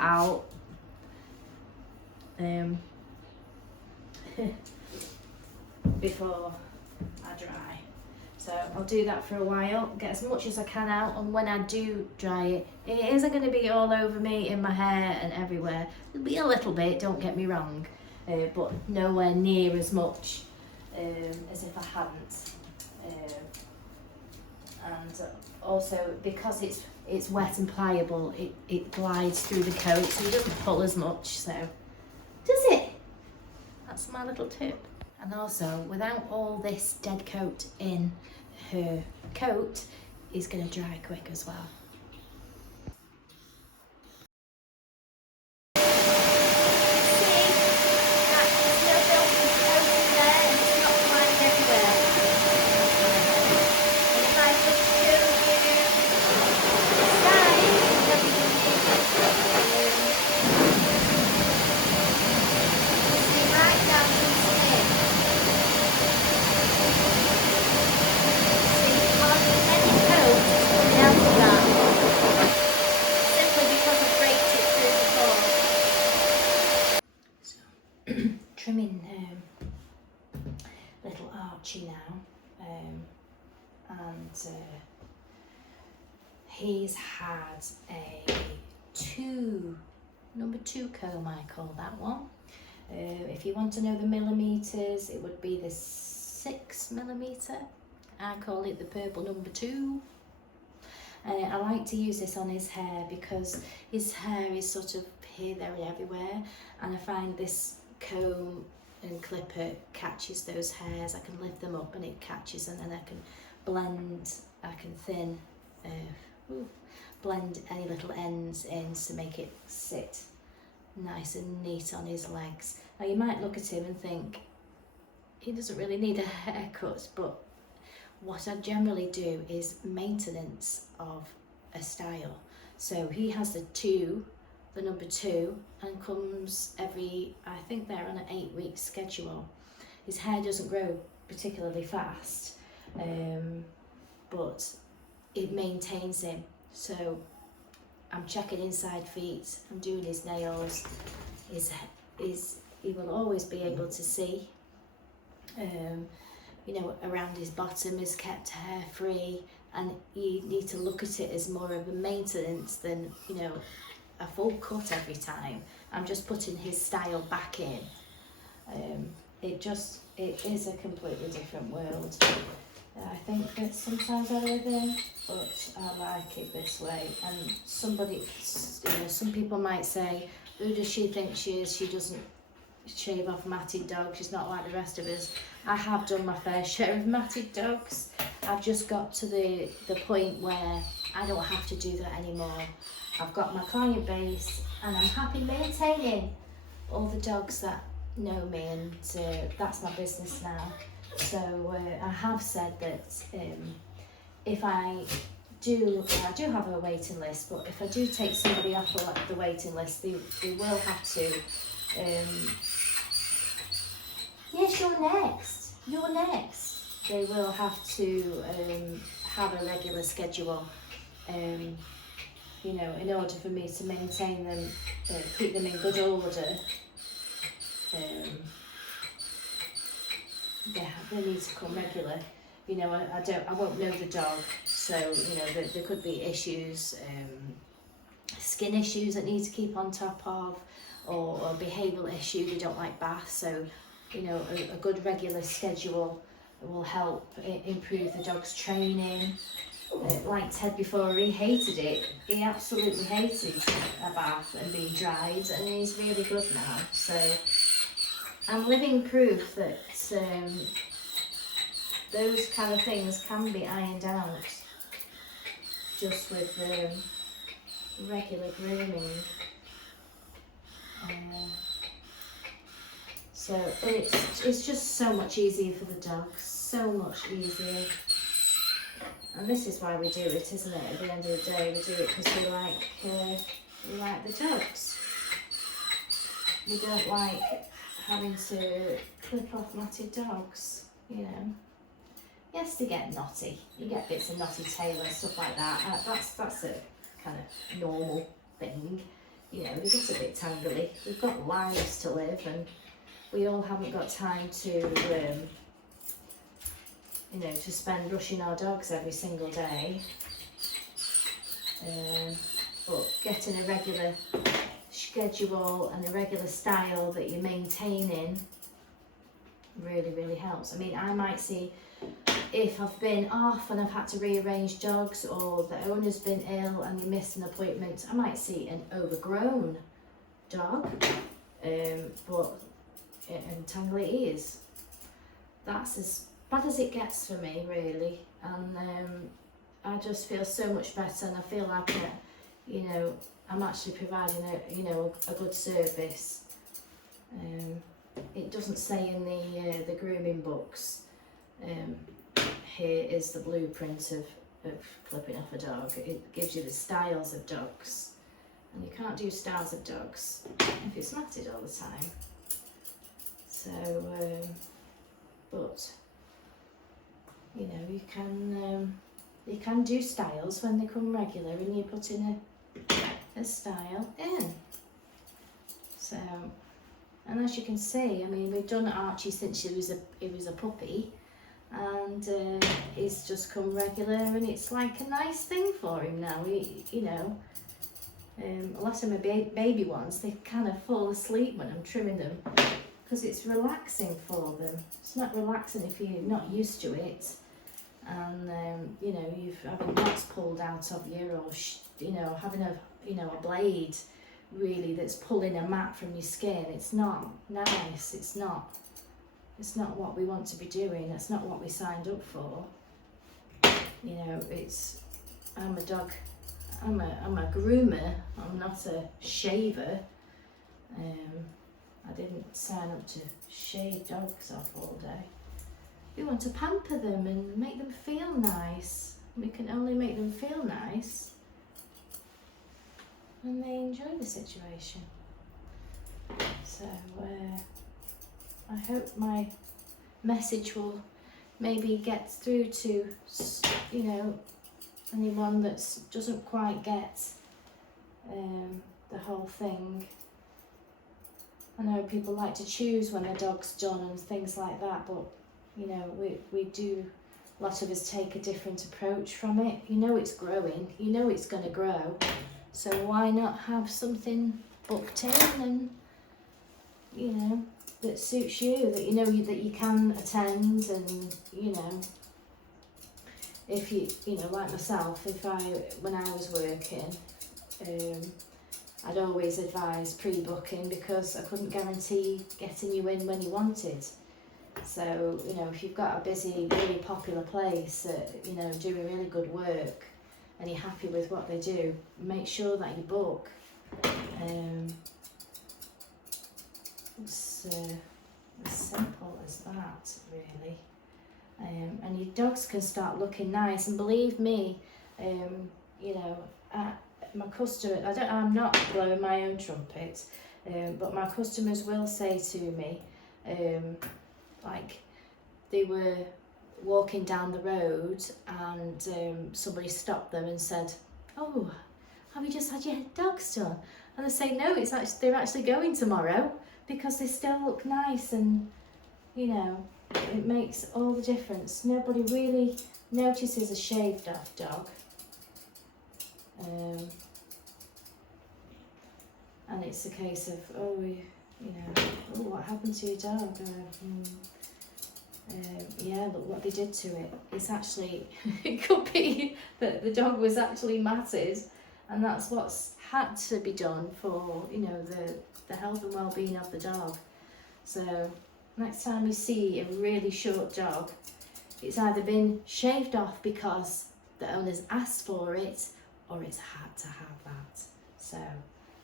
out before I dry. So I'll do that for a while, get as much as I can out, and when I do dry it, it isn't going to be all over me, in my hair and everywhere. It'll be a little bit, don't get me wrong, but nowhere near as much as if I hadn't. And also because it's wet and pliable, it glides through the coat, so it doesn't pull as much. So does it? That's my little tip. And also, without all this dead coat in her coat, it's going to dry quick as well. Trimming little Archie now, and he's had a number two comb, I call that one. If you want to know the millimetres, it would be the 6mm. I call it the purple number 2. I like to use this on his hair because his hair is sort of here, there and everywhere, and I find this comb and clipper catches those hairs. I can lift them up and it catches them, and I can blend, I can thin, blend any little ends in to make it sit nice and neat on his legs. Now you might look at him and think he doesn't really need a haircut, but what I generally do is maintenance of a style. So he has the number 2, and comes every, I think they're on an 8-week schedule. His hair doesn't grow particularly fast, but it maintains him. So I'm checking inside feet, I'm doing his nails, he will always be able to see. You know, around his bottom is kept hair free, and you need to look at it as more of a maintenance than, you know, a full cut every time. I'm just putting his style back in. It is a completely different world. I think that sometimes I live in, but I like it this way. And some people might say, who does she think she is? She doesn't shave off matted dogs, she's not like the rest of us. I have done my fair share of matted dogs. I've just got to the point where I don't have to do that anymore. I've got my client base, and I'm happy maintaining all the dogs that know me, and that's my business now. So I have said that if I do have a waiting list, but if I do take somebody off the waiting list, they will have to. Yes, you're next. They will have to have a regular schedule, you know, in order for me to maintain them, keep them in good order. They need to come regular. You know, I won't know the dog, so you know there could be issues, skin issues that need to keep on top of, or a behavioural issue, they don't like baths. So you know, a good regular schedule will help improve the dog's training. Like Ted before, he hated it. He absolutely hated a bath and being dried, and he's really good now. So I'm living proof that those kind of things can be ironed out just with regular grooming. So it's just so much easier for the dogs, so much easier. And this is why we do it, isn't it? At the end of the day, we do it because we like the dogs. We don't like having to clip off matted dogs, you know. Yes, they get knotty. You get bits of knotty tail and stuff like that. That's a kind of normal thing. you know, they get a bit tangly. We've got lives to live, and we all haven't got time to, you know, to spend brushing our dogs every single day. But getting a regular schedule and a regular style that you're maintaining really helps. I mean, I might see if I've been off and I've had to rearrange dogs, or the owner's been ill and you missed an appointment, I might see an overgrown dog, but and tangly ears. That's as bad as it gets for me, really, and I just feel so much better, and I feel like you know, I'm actually providing a good service. It doesn't say in the grooming books, here is the blueprint of clipping off a dog. It gives you the styles of dogs, and you can't do styles of dogs if it's matted all the time. So, but you know, you can do styles when they come regular, and you put in a style in. So, and as you can see, I mean, we've done Archie since he was a puppy, and he's just come regular, and it's like a nice thing for him now. You know, a lot of my baby ones, they kind of fall asleep when I'm trimming them, because it's relaxing for them. It's not relaxing if you're not used to it, and you know, you've having knots pulled out of you, or you know, having a blade really that's pulling a mat from your skin. It's not nice. It's not what we want to be doing. That's not what we signed up for. You know, I'm a groomer. I'm not a shaver. I didn't sign up to shave dogs off all day. We want to pamper them and make them feel nice. We can only make them feel nice when they enjoy the situation. So I hope my message will maybe get through to, you know, anyone that doesn't quite get the whole thing. I know people like to choose when the dog's done and things like that, but you know, we do, a lot of us take a different approach from it. You know it's growing, you know it's going to grow, so why not have something booked in, and you know, that suits you, that you know that you can attend, and you know, if you know, like myself, when I was working, I'd always advise pre-booking, because I couldn't guarantee getting you in when you wanted. So, you know, if you've got a busy, really popular place, you know, doing really good work, and you're happy with what they do, make sure that you book. It's as simple as that, really. And your dogs can start looking nice, and believe me, you know, my customer, I'm not blowing my own trumpet, but my customers will say to me, like, they were walking down the road, and somebody stopped them and said, "Oh, have you just had your dogs done?" And they say, "No, they're actually going tomorrow, because they still look nice." And you know, it makes all the difference. Nobody really notices a shaved off dog. And it's a case of, oh, you know, oh, what happened to your dog? Yeah, look what they did to it. It's actually, it could be that the dog was actually matted, and that's what's had to be done for, you know, the health and well-being of the dog. So next time you see a really short dog, it's either been shaved off because the owner's asked for it, or it's had to have that. So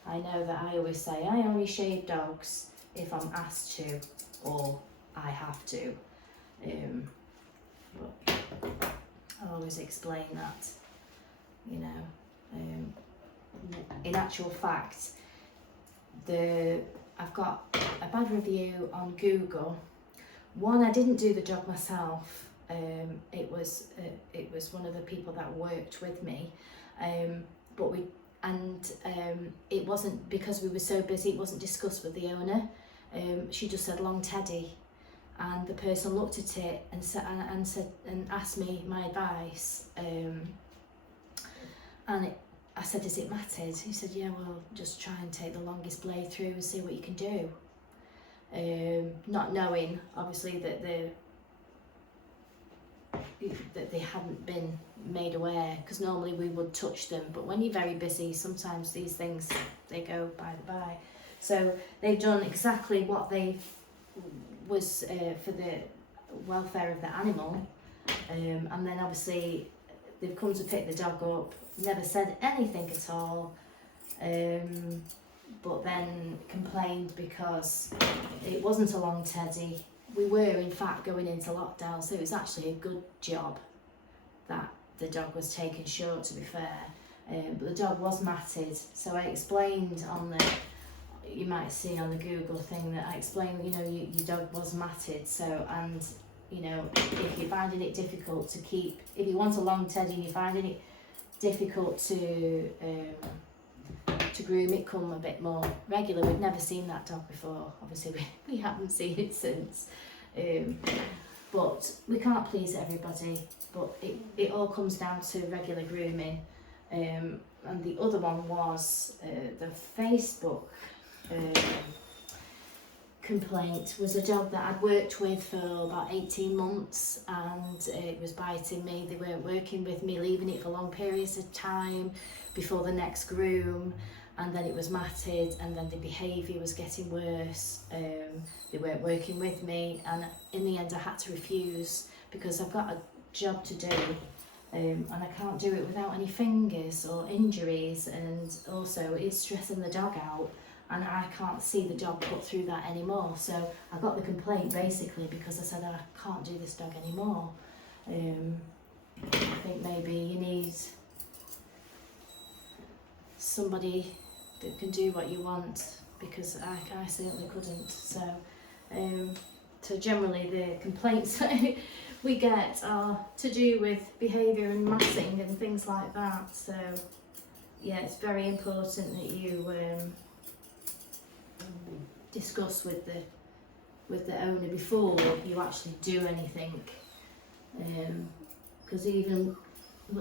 I know that I always say I only shave dogs if I'm asked to, or I have to. But I always explain that, you know. In actual fact, I've got a bad review on Google. One, I didn't do the dog myself. It was one of the people that worked with me. But and it wasn't, because we were so busy, it wasn't discussed with the owner. She just said long teddy, and the person looked at it and said and asked me my advice, I said, is it matted? He said, yeah, well, just try and take the longest blade through and see what you can do. Not knowing, obviously, that they hadn't been made aware, because normally we would touch them, but when you're very busy, sometimes these things, they go by the by. So they've done exactly what they was for the welfare of the animal, and then obviously they've come to pick the dog up, never said anything at all, but then complained because it wasn't a long teddy. We were in fact going into lockdown, so it was actually a good job that the dog was taken short, to be fair, but the dog was matted. So I explained on the, you might see on the Google thing, that I explained, you know, your dog was matted, so, and you know, if you're finding it difficult to keep, if you want a long teddy and you're finding it difficult to groom it, come a bit more regular. We've never seen that dog before, obviously we haven't seen it since, but we can't please everybody, but it all comes down to regular grooming. And the other one was the Facebook complaint. Was a dog that I'd worked with for about 18 months, and it was biting me. They weren't working with me, leaving it for long periods of time before the next groom, and then it was matted, and then the behaviour was getting worse. They weren't working with me, and in the end I had to refuse, because I've got a job to do, and I can't do it without any fingers or injuries, and also it's stressing the dog out, and I can't see the dog put through that anymore. So I got the complaint basically because I said I can't do this dog anymore. I think maybe you need somebody that can do what you want, because I certainly couldn't. So generally the complaints we get are to do with behaviour and massing and things like that. So yeah, it's very important that you discuss with the owner before you actually do anything, because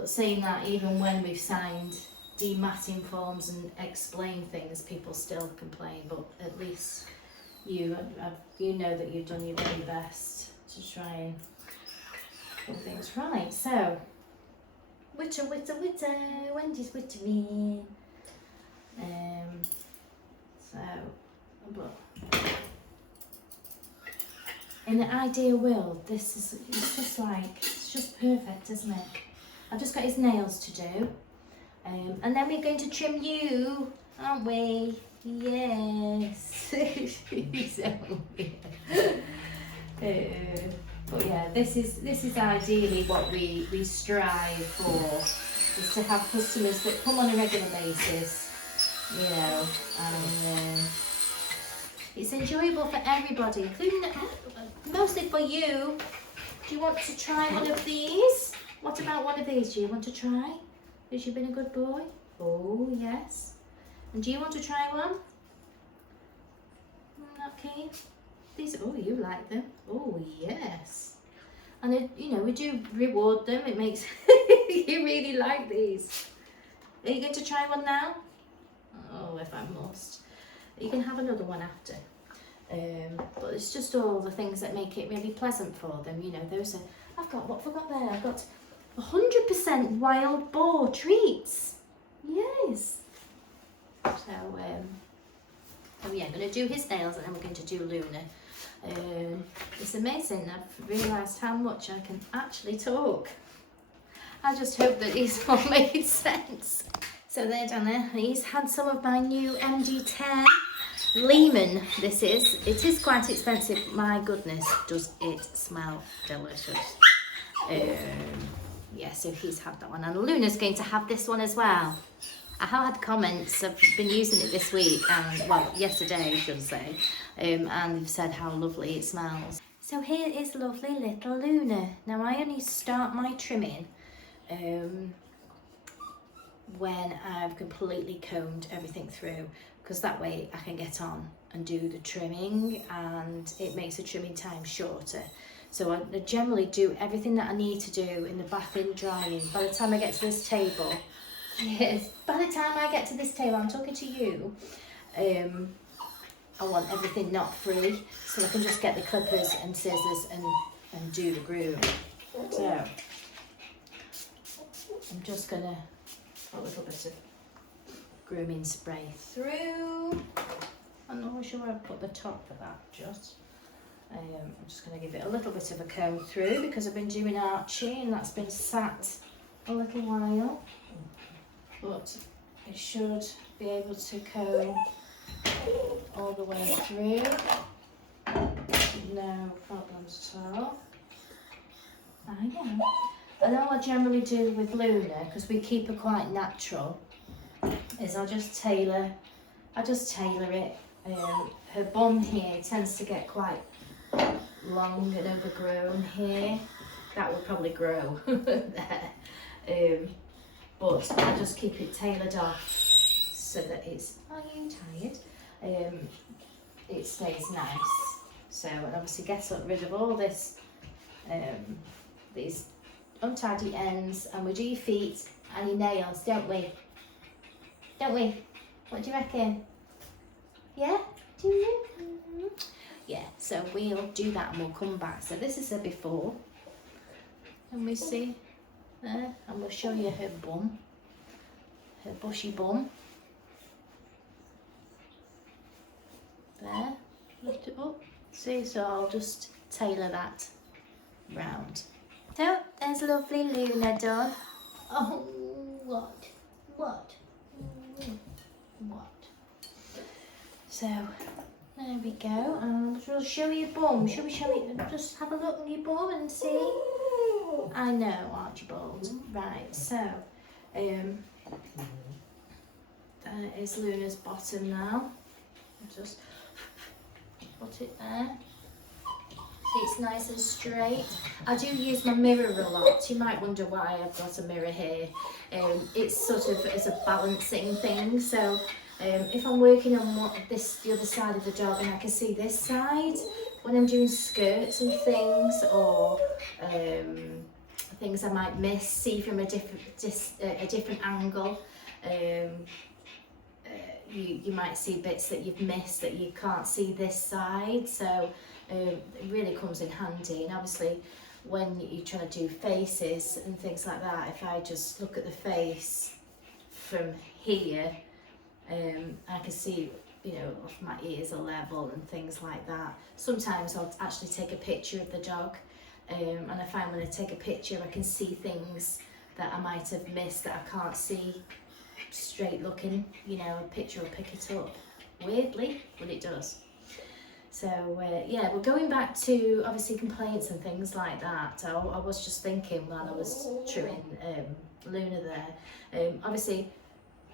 saying that, even when we've signed dematting forms and explain things, people still complain, but at least you know that you've done your very best to try and get things right. So witter, Wendy's wittering. But in the ideal world, it's just perfect, isn't it? I've just got his nails to do, and then we're going to trim you, aren't we? Yes. But yeah, this is ideally what we strive for, is to have customers that come on a regular basis, you know, and it's enjoyable for everybody, including mostly for you. Do you want to try one of these? What about one of these? Do you want to try? Has you been a good boy? Oh yes. And do you want to try one? Okay. These, oh, you like them? Oh yes. And you know, we do reward them. It makes you really like these. Are you going to try one now? Oh, if I must. You can have another one after. But it's just all the things that make it really pleasant for them. You know, those are, I've got, what have I got there? I've got 100% wild boar treats. Yes. So, yeah, I'm going to do his nails, and then we're going to do Luna. It's amazing. I've realised how much I can actually talk. I just hope that these all made sense. So there, Dana, he's had some of my new MD10 Lehman. This is, it is quite expensive. My goodness, does it smell delicious. Yeah, so he's had that one, and Luna's going to have this one as well. I have had comments. I've been using it this week, and well, yesterday I should say, and they've said how lovely it smells. So here is lovely little Luna. Now I only start my trimming when I've completely combed everything through, because that way I can get on and do the trimming, and it makes the trimming time shorter. So I generally do everything that I need to do in the bathing, drying. By the time I get to this table, yes, by the time I get to this table, I'm talking to you, I want everything knot free, so I can just get the clippers and scissors and do the grooming. So I'm just gonna put a little bit of grooming spray through. I'm not sure where I put the top for that, just. I'm just going to give it a little bit of a comb through because I've been doing Archie and that's been sat a little while. But it should be able to comb all the way through. No problems at all. I know. And all I generally do with Luna, because we keep her quite natural, is I just tailor it. Her bum here tends to get quite long and overgrown here. That would probably grow there. But I just keep it tailored off so that it's, are you tired? It stays nice. So, and obviously get rid of all this, these untidy ends, and we do your feet and your nails, don't we? Don't we? What do you reckon? Yeah? Do you? Mm-hmm. Yeah, so we'll do that and we'll come back. So this is a before. And we see there, and we'll show you her bum, her bushy bum. There, lift it up. See, so I'll just tailor that round. So there's lovely Luna done. Oh, what? What? What? So there we go. We'll show you your bum. Should we show you? Just have a look at your bum and see. I know, Archibald. Right. So, there is Luna's bottom now. Just put it there. See, it's nice and straight. I do use my mirror a lot. You might wonder why I've got a mirror here. It's sort of as a balancing thing. So if I'm working on the other side of the dog and I can see this side, when I'm doing skirts and things, or things I might miss, see from a different angle, you might see bits that you've missed that you can't see this side. So it really comes in handy. And obviously when you're trying to do faces and things like that, if I just look at the face from here, I can see, you know, if my ears are level and things like that. Sometimes I'll actually take a picture of the dog, and I find when I take a picture I can see things that I might have missed that I can't see straight looking. You know, a picture will pick it up weirdly, but it does. So yeah, we're going back to obviously complaints and things like that. I was just thinking while I was trimming Luna there, obviously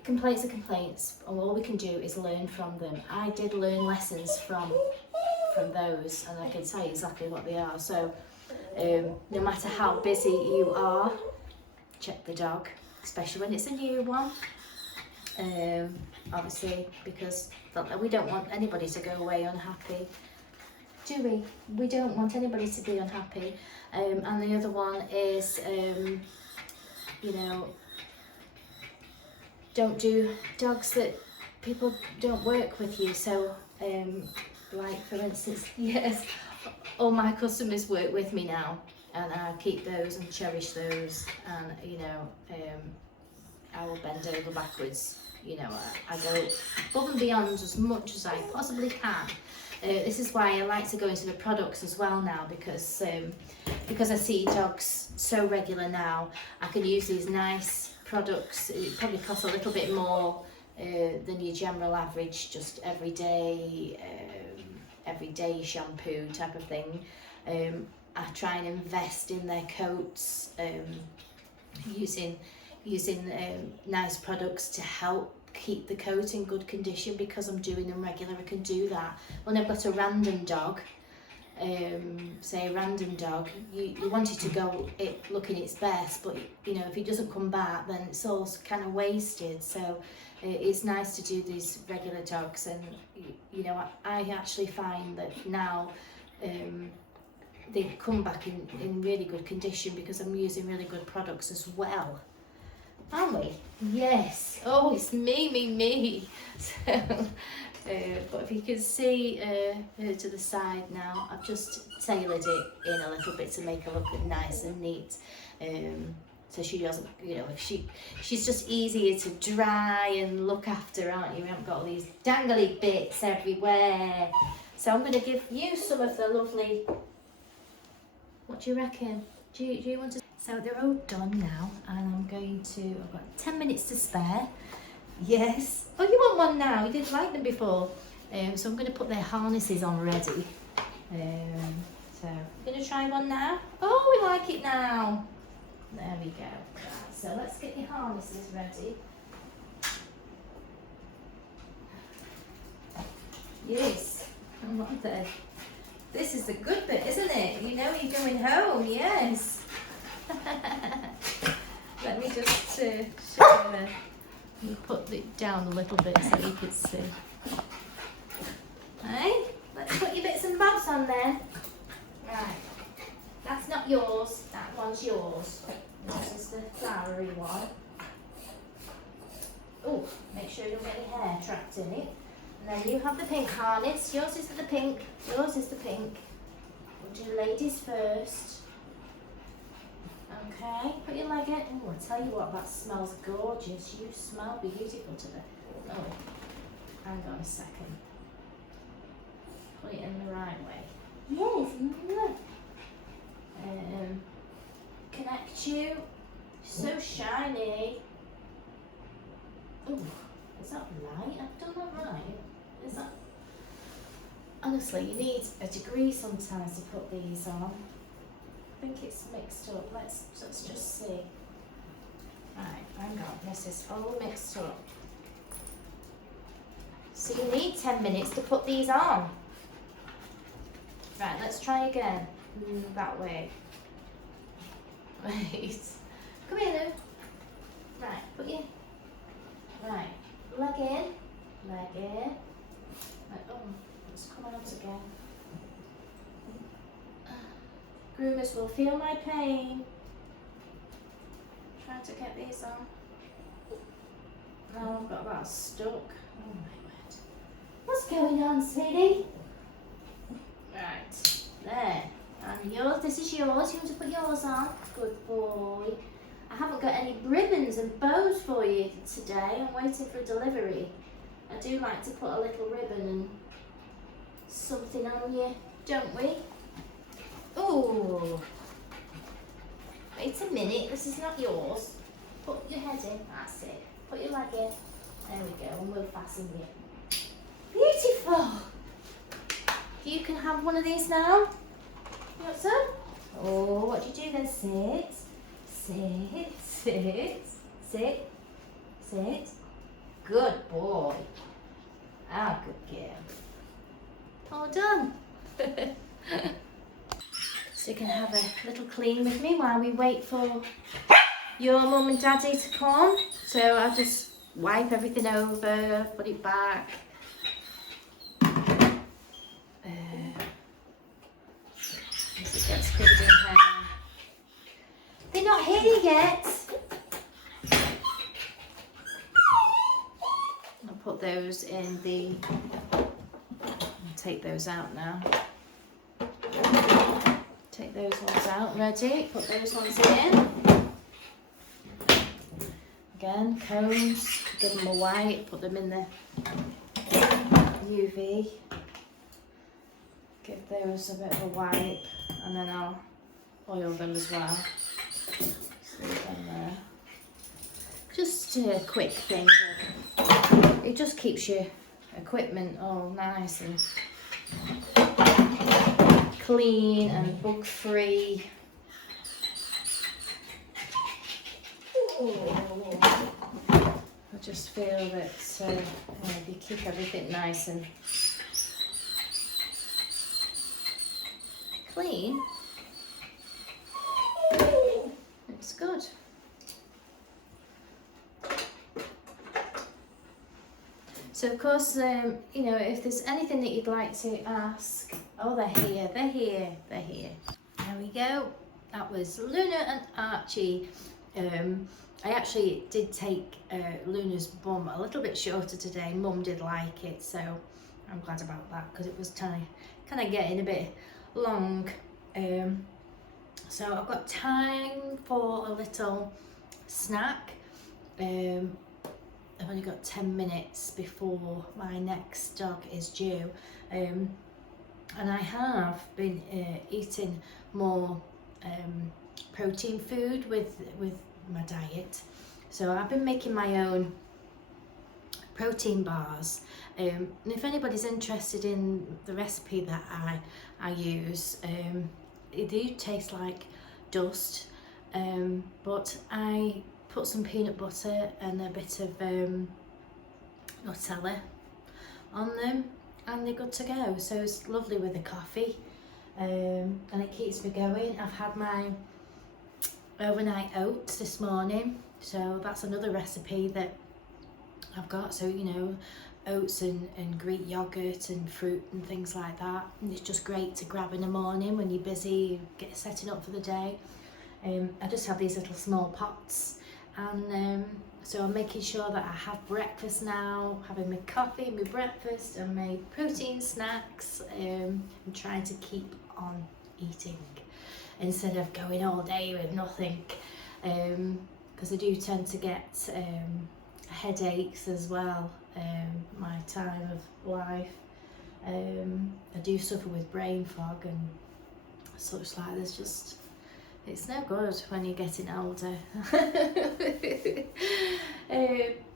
complaints are complaints, and all we can do is learn from them. I did learn lessons from those, and I can tell you exactly what they are. So no matter how busy you are, check the dog, especially when it's a new one. Obviously, because we don't want anybody to go away unhappy, do we? We don't want anybody to be unhappy. And the other one is, you know, don't do dogs that people don't work with you. So like for instance, yes, all my customers work with me now, and I keep those and cherish those, and you know, I will bend over backwards. You know, I go above and beyond as much as I possibly can. This is why I like to go into the products as well now, because I see dogs so regular now. I can use these nice products. It probably costs a little bit more than your general average, just everyday shampoo type of thing. I try and invest in their coats, using nice products to help keep the coat in good condition. Because I'm doing them regular, I can do that. When I've got a random dog, say a random dog, you want it to go looking its best, but you know, if it doesn't come back, then it's all kind of wasted. So it's nice to do these regular dogs, and you know, I actually find that now they come back in really good condition because I'm using really good products as well. Aren't we? Yes. Oh, it's me. So, but if you can see her to the side now, I've just tailored it in a little bit to make her look nice and neat. So she doesn't, you know, if she's just easier to dry and look after, aren't you? We haven't got all these dangly bits everywhere. So I'm going to give you some of the lovely. What do you reckon? Do you want to? So they're all done now, and I'm going to. I've got 10 minutes to spare. Yes. Oh, you want one now? You didn't like them before. So I'm going to put their harnesses on ready. So I'm going to try one now. Oh, we like it now. There we go. Right, so let's get your harnesses ready. Yes. I want that. This is the good bit, isn't it? You know you're going home. Yes. Let me just show you. We'll put it down a little bit so you can see. Hey, let's put your bits and bobs on there. Right, that's not yours, that one's yours. This is the flowery one. Oh, make sure you don't get any hair trapped in it. And then you have the pink harness. Yours is the pink, yours is the pink. We'll do ladies first. Okay, put your leg in. Oh, I tell you what, that smells gorgeous. You smell beautiful today. Oh, hang on a second. Put it in the right way. Yes. Connect you. So shiny. Oh, is that right? I've done that right. Is that? Honestly, you need a degree sometimes to put these on. I think it's mixed up. Let's just see. Right, hang on. This is all mixed up. So you need 10 minutes to put these on. Right, let's try again. That way. Right. Come here, Lou. Right, put your. Right, leg in. Right, oh, it's come out again. Groomers will feel my pain. Trying to get these on. Now I've got that stuck. Oh my word. What's going on, sweetie? Right, there. And yours, this is yours. You want to put yours on? Good boy. I haven't got any ribbons and bows for you today. I'm waiting for delivery. I do like to put a little ribbon and something on you, don't we? Oh, wait a minute, this is not yours. Put your head in, that's it. Put your leg in. There we go, and we'll fasten you. Beautiful. You can have one of these now. You want some? Oh, what do you do then? Sit, sit, sit, sit, sit. Good boy. Ah, good girl. All done. So you can have a little clean with me while we wait for your mum and daddy to come. So I'll just wipe everything over, put it back. As it gets covered in hair. They're not here yet. I'll put those in the. I'll take those out now. Take those ones out, ready, put those ones in. Again, combs, give them a wipe, put them in the UV. Give those a bit of a wipe, and then I'll oil them as well. So them there. Just a quick thing, but it just keeps your equipment all nice and clean and bug free. I just feel that if you keep everything nice and clean, it's good. So of course, you know, if there's anything that you'd like to ask, oh, they're here. There we go. That was Luna and Archie. I actually did take Luna's bum a little bit shorter today. Mum did like it, so I'm glad about that, because it was kind of getting a bit long. So I've got time for a little snack. I've only got 10 minutes before my next dog is due, and I have been eating more protein food with my diet. So I've been making my own protein bars, and if anybody's interested in the recipe that I use, they do taste like dust, but I put some peanut butter and a bit of Nutella on them, and they're good to go. So it's lovely with a coffee, and it keeps me going. I've had my overnight oats this morning, so that's another recipe that I've got. So, you know, oats and Greek yogurt and fruit and things like that, and it's just great to grab in the morning when you're busy, get setting up for the day. I just have these little small pots, and so I'm making sure that I have breakfast now, having my coffee, my breakfast and my protein snacks, and trying to keep on eating instead of going all day with nothing, because I do tend to get headaches as well, my time of life. I do suffer with brain fog and such like. There's just, it's no good when you're getting older.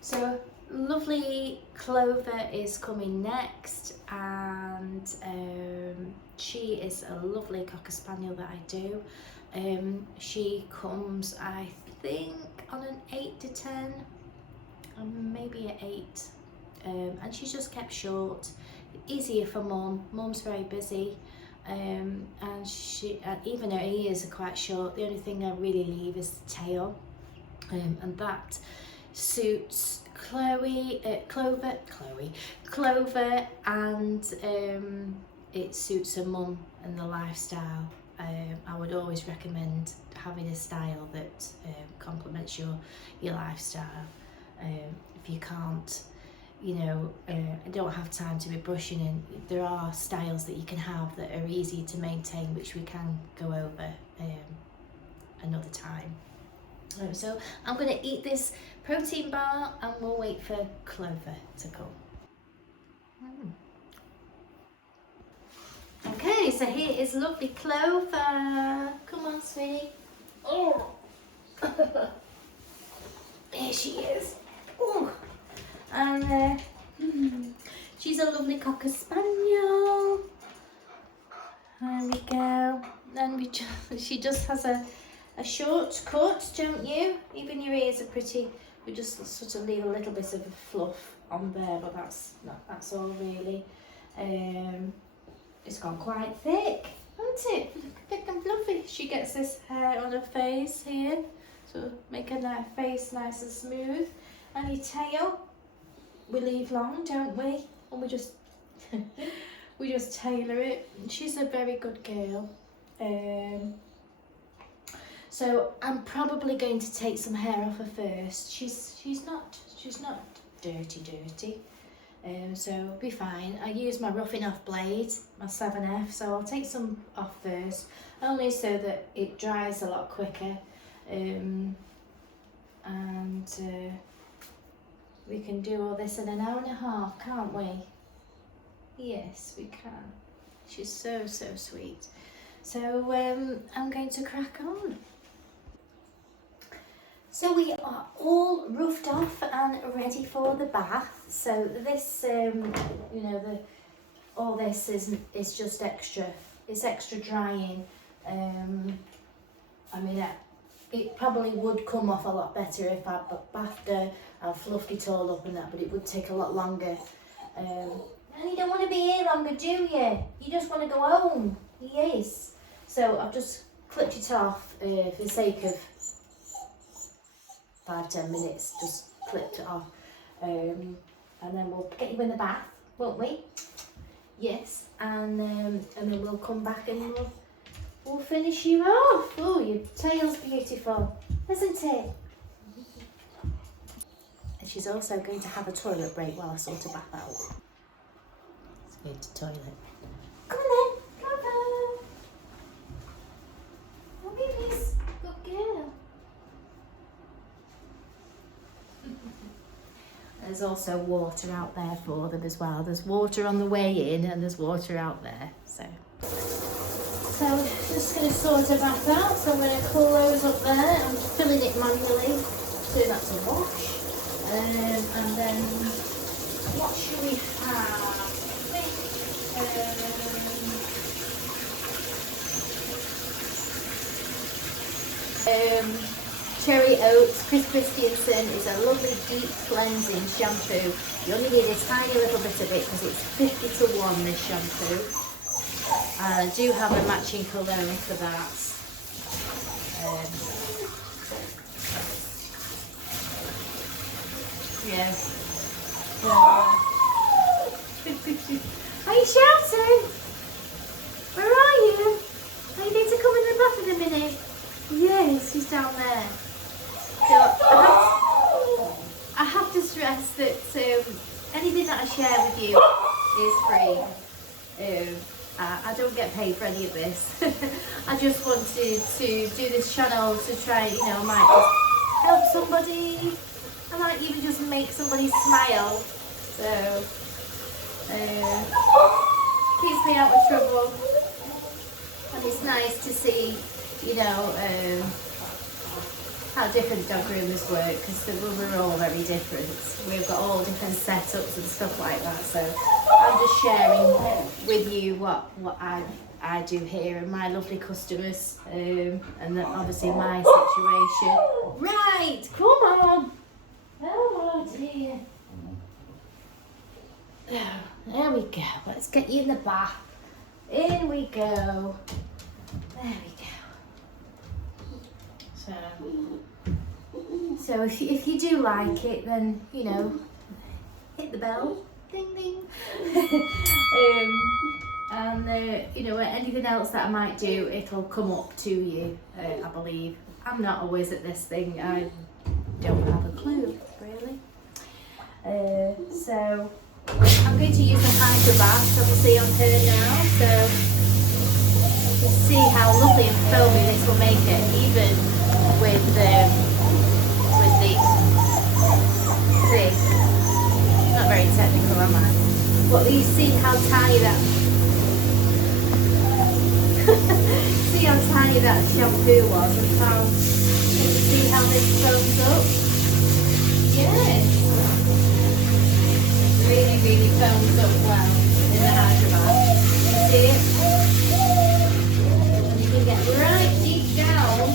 So lovely Clover is coming next, and she is a lovely Cocker Spaniel that I do. She comes, I think, on an 8 to 10, maybe an 8, and she's just kept short. Easier for Mum. Mum's very busy. And she, even her ears are quite short. The only thing I really leave is the tail, and that suits Clover, and it suits her mum and the lifestyle. I would always recommend having a style that complements your lifestyle. If you can't, you know, I don't have time to be brushing, and there are styles that you can have that are easy to maintain, which we can go over another time. So I'm going to eat this protein bar, and we'll wait for Clover to come. Okay, so here is lovely Clover. Come on, sweetie. Oh, there she is. Oh. And she's a lovely Cocker Spaniel. There we go. And she just has a short cut, don't you? Even your ears are pretty. We just sort of leave a little bit of fluff on there, but that's all really. It's gone quite thick, hasn't it? Thick and fluffy. She gets this hair on her face here, so make her face nice and smooth. And your tail, we leave long, don't we? And we just we just tailor it. She's a very good girl. So I'm probably going to take some hair off her first. She's not dirty. So it'll be fine. I use my roughing off blade, my 7F, so I'll take some off first, only so that it dries a lot quicker, and we can do all this in an hour and a half, can't we? Yes, we can. She's so sweet. So I'm going to crack on. So we are all roughed off and ready for the bath. So this, you know, all this is just extra. It's extra drying. I mean, it probably would come off a lot better if I bathed her and fluffed it all up and that, but it would take a lot longer. And you don't want to be here longer, do you? You just want to go home. Yes. So I've just clipped it off for the sake of 5-10 minutes, just clipped it off. And then we'll get you in the bath, won't we? Yes, and then we'll come back and we'll finish you off. Oh, your tail's beautiful, isn't it? And she's also going to have a toilet break while I sort her bath out. Let's go to the toilet. Come on then, come on. Oh, babies, good girl. There's also water out there for them as well. There's water on the way in and there's water out there. So just going to sort her bath out. So I'm going to close up there. I'm filling it manually. Doing that to wash. And then what should we have? Cherry Oats Christiansen is a lovely deep cleansing shampoo. You only need a tiny little bit of it because it's 50-1 this shampoo. And I do have a matching cologne for that. Yeah. Are you shouting? Where are you? Are you need to come in the bath in a minute? Yes, she's down there. So I have to stress that anything that I share with you is free. I don't get paid for any of this. I just wanted to do this channel to try, I might just help somebody. I might even just make somebody smile. So keeps me out of trouble. And it's nice to see, how different dog groomers work, because we're all very different. We've got all different setups and stuff like that. So I'm just sharing with you what I do here and my lovely customers, and then obviously my situation. Right, come on. Oh dear. There we go. Let's get you in the bath. In we go. There we go. So if you do like it, then hit the bell, ding ding. And anything else that I might do, it'll come up to you. I believe I'm not always at this thing. I don't have a clue really. So I'm going to use a hydro bath, obviously, on her now. So you can see how lovely and foamy this will make it, even with the see, not very technical, am I? But you see how tiny that see how tiny that shampoo was, and how you can see how this foams up. Yes, really, really foams up well in the hydro bath. You see it? And you can get right deep down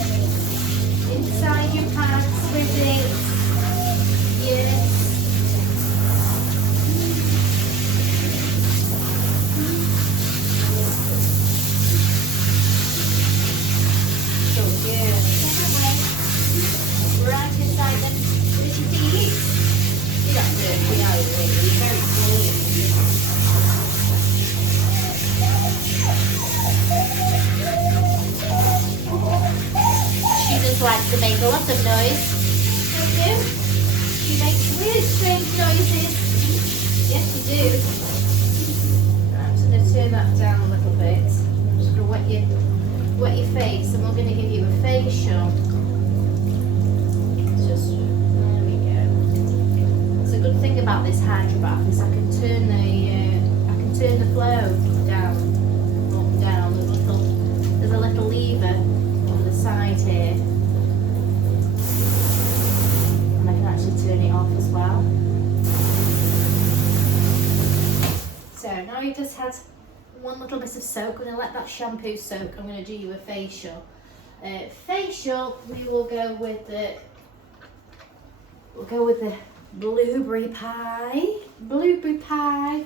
inside your pants with it. Yes. So good. Right inside them little feet. You're not dirty, are you? You're very clean. She just likes to make a lot of noise. Don't you? She makes weird, strange noises. Yes, you do. I'm just going to turn that down a little bit. I'm just going to wet your face, and we're going to give you a facial. There we go. It's a good thing about this hydro bath is I can turn the flow down, up and down. There's a little lever on the side here. Turn it off as well. So now you've just had one little bit of soak. I'm going to let that shampoo soak. I'm going to do you a facial. Facial, we will go with the blueberry pie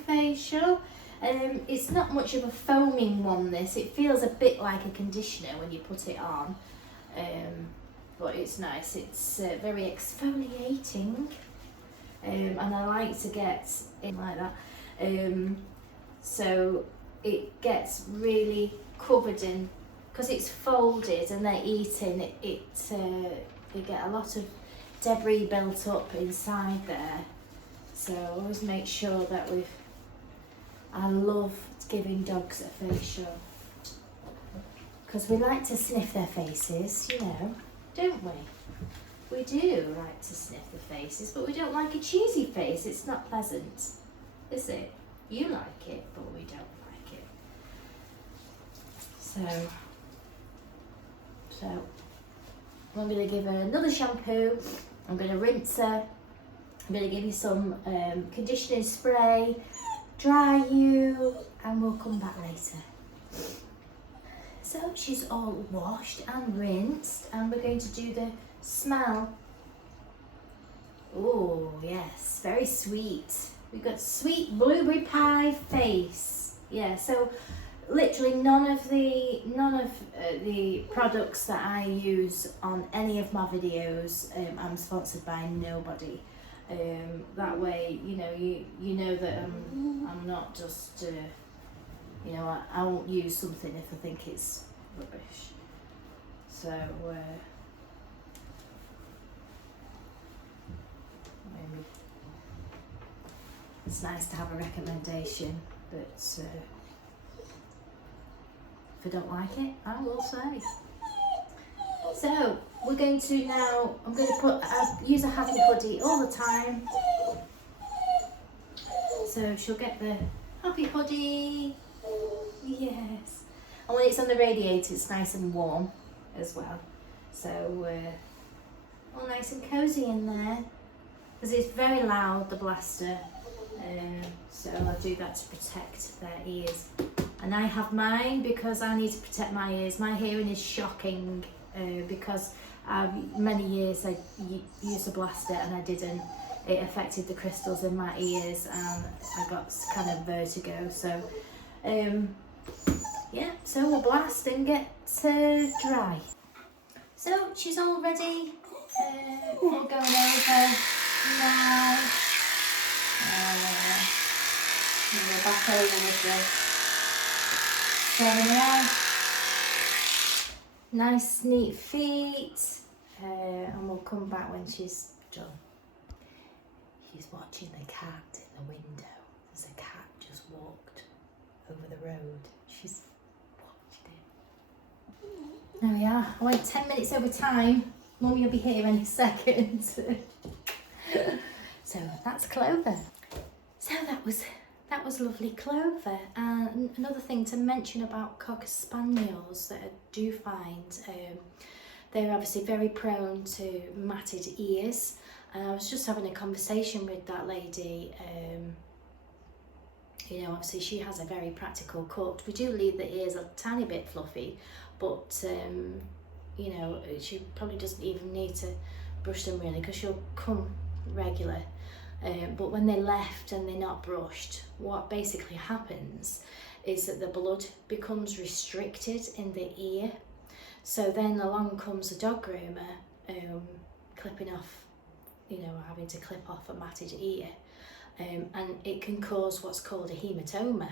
facial. It's not much of a foaming one, this. It feels a bit like a conditioner when you put it on. But it's nice. It's very exfoliating. And I like to get in like that. So it gets really covered in, because it's folded and they're eating, they get a lot of debris built up inside there. So I always make sure that I love giving dogs a facial, because we like to sniff their faces, you know, don't we? We do like to sniff the faces, but we don't like a cheesy face. It's not pleasant, is it? You like it, but we don't like it. So I'm going to give her another shampoo. I'm going to rinse her. I'm going to give you some conditioning spray, dry you, and we'll come back later. So she's all washed and rinsed, and we're going to do the smell. Oh yes, very sweet. We've got sweet blueberry pie face. Yeah, so literally none of the products that I use on any of my videos, I'm sponsored by nobody. That way, you know that I'm not just you know, I won't use something if I think it's rubbish. So maybe it's nice to have a recommendation, but if I don't like it, I will say. So we're going to now, I'm going to use a happy hoodie all the time. So she'll get the happy hoodie. Yes. And when it's on the radiator, it's nice and warm as well. So all nice and cozy in there, because it's very loud, the blaster. So I'll do that to protect their ears. And I have mine because I need to protect my ears. My hearing is shocking because many years I used a blaster and I didn't. It affected the crystals in my ears and I got kind of vertigo. So yeah, so we'll blast and get dry. So she's all ready for going over now. And we're back over with the Spaniel. Nice neat feet, and we'll come back when she's done. She's watching the cat in the window. There's a cat just walked over the road. She's watched it. There we are. I went 10 minutes over time. Mummy will be here any second. So that's Clover. So that was lovely Clover. And another thing to mention about Cocker Spaniels that I do find, they're obviously very prone to matted ears. And I was just having a conversation with that lady. You know, obviously she has a very practical cut. We do leave the ears a tiny bit fluffy, but you know, she probably doesn't even need to brush them really, because she'll come regular. But when they're left and they're not brushed, what basically happens is that the blood becomes restricted in the ear. So then along comes a dog groomer, clipping off, you know, having to clip off a matted ear. And it can cause what's called a hematoma.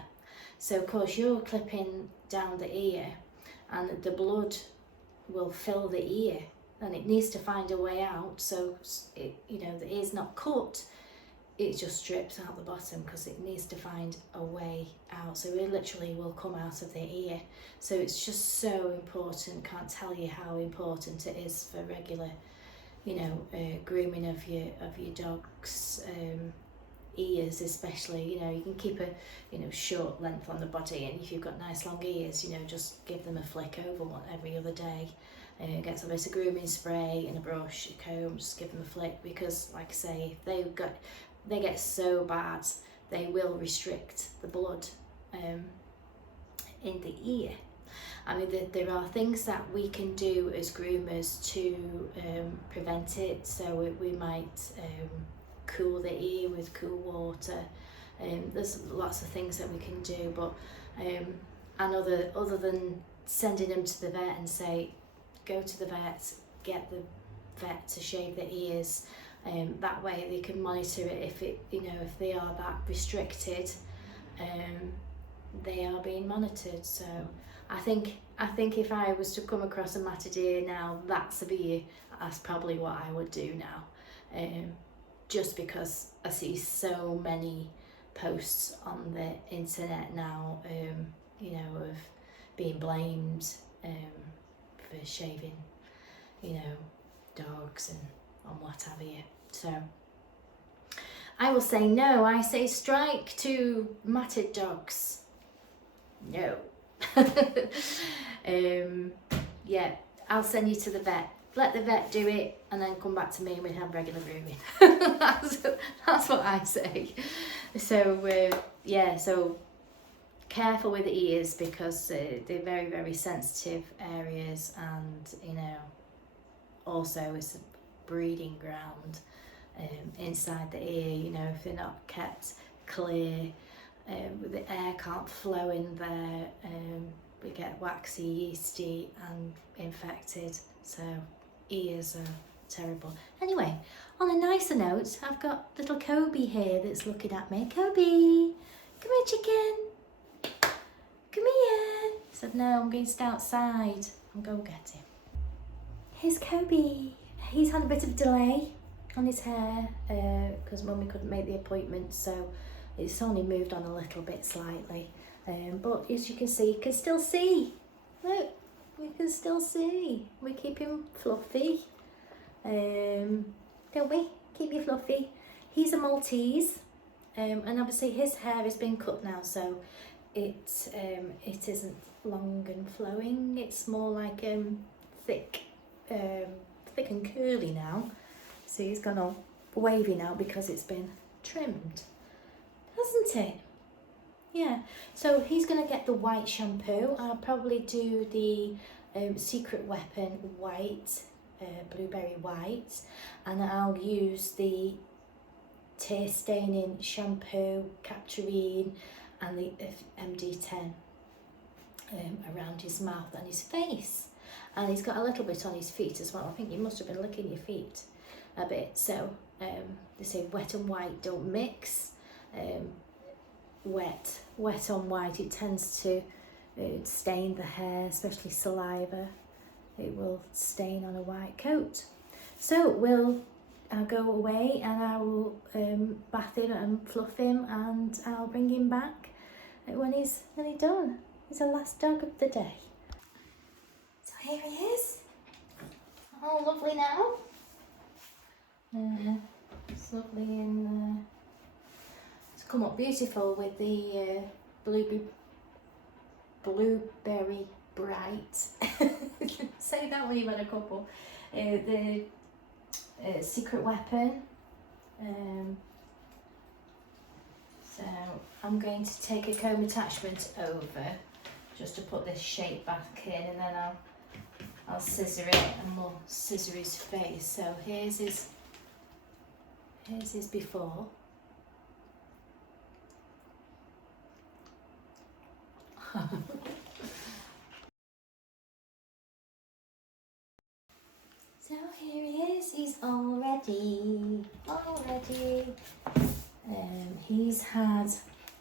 So of course you're clipping down the ear and the blood will fill the ear and it needs to find a way out. So it, you know, the ear's not cut, it just drips out the bottom because it needs to find a way out. So it literally will come out of the ear. So it's just so important. Can't tell you how important it is for regular, you know, grooming of your dog's ears, especially. You know, you can keep a, you know, short length on the body, and if you've got nice long ears, you know, just give them a flick over one every other day. Get some bit of grooming spray and a brush, a comb, just give them a flick, because like I say, if they get so bad, they will restrict the blood in the ear. I mean, there are things that we can do as groomers to prevent it. So we might cool the ear with cool water. There's lots of things that we can do, but and other than sending them to the vet and say, go to the vet, get the vet to shave their ears. That way they can monitor it if if they are that restricted, they are being monitored. So I think if I was to come across a matted ear now, that's probably what I would do now. Just because I see so many posts on the internet now, of being blamed for shaving, dogs and what have you. So I will say no. I say strike to matted dogs. No. Yeah, I'll send you to the vet. Let the vet do it and then come back to me and we have regular grooming. That's what I say. So yeah, so careful with the ears, because they're very, very sensitive areas, and also it's a breeding ground inside the ear. If they're not kept clear, the air can't flow in there, we get waxy, yeasty and infected. So ears are terrible. Anyway, on a nicer note, I've got little Kobe here that's looking at me. Kobe, come here, chicken. Come here. He said, no, I'm going to stay outside. I'll go get him. Here's Kobe. He's had a bit of a delay on his hair because Mummy couldn't make the appointment, so it's only moved on a little bit slightly. But as you can see, you can still see. Look, we can still see. We keep him fluffy. Don't we? Keep you fluffy. He's a Maltese, and obviously his hair has been cut now, so it isn't long and flowing. It's more like thick and curly now. So he's gone all wavy now because it's been trimmed, hasn't it? Yeah. So he's gonna get the white shampoo. I'll probably do the Secret Weapon white, blueberry white, and I'll use the tear staining shampoo, Capturine, and the MD10 around his mouth and his face. And he's got a little bit on his feet as well. I think you must have been licking your feet a bit. So they say wet and white don't mix. Wet on white, it tends to stain the hair, especially saliva. It will stain on a white coat. So I'll go away and I will bath him and fluff him, and I'll bring him back when he's done. He's the last dog of the day. So here he is. Oh, lovely now. It's lovely, and it's come up beautiful with the blueberry bright. Say that when you've had a couple. The Secret Weapon. So I'm going to take a comb attachment over just to put this shape back in, and then I'll scissor it and we'll scissor his face. So here's his before. So here he is, he's all ready. He's had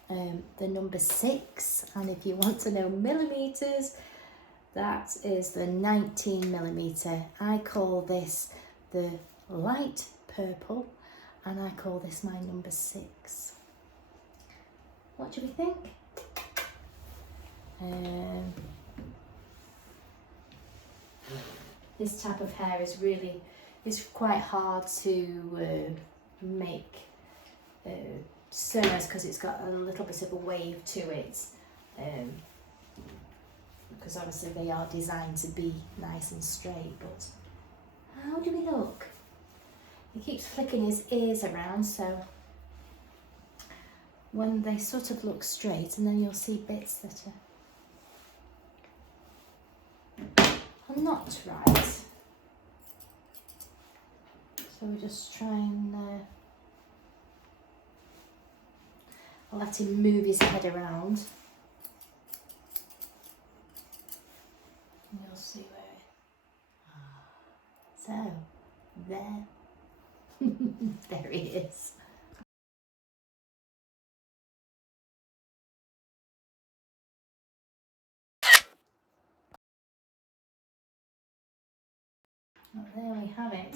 the number 6, and if you want to know millimeters, that is the 19 millimeter. I call this the light purple, and I call this my number 6. What do we think? This type of hair is quite hard to make sermons, because it's got a little bit of a wave to it, because obviously they are designed to be nice and straight. But how do we look? He keeps flicking his ears around, so when they sort of look straight, and then you'll see bits that are not right. So we just try and let him move his head around. And you'll see where it... So, there. There he is. Well, there we have it.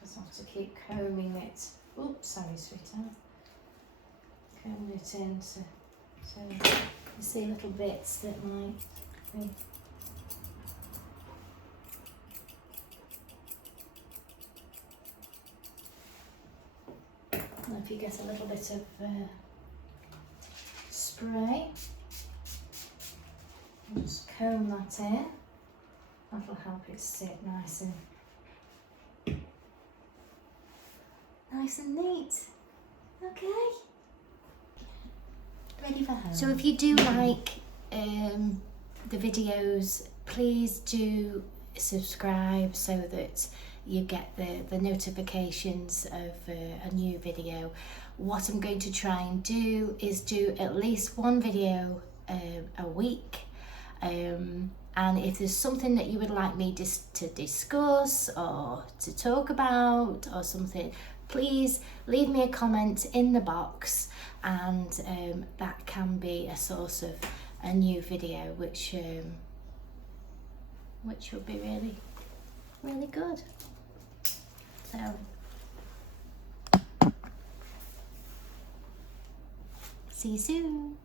Just have to keep combing it. Oops, sorry, sweetheart. Combing it in so you see little bits that might be. And if you get a little bit of spray, and just comb that in, that'll help it sit nice and neat. Okay, ready for home. So if you do like the videos, please do subscribe so that you get the notifications of a new video. What I'm going to try and do is do at least one video a week, and if there's something that you would like me to discuss or to talk about or something, please leave me a comment in the box, and that can be a source of a new video, which will be really, really good. So, see you soon.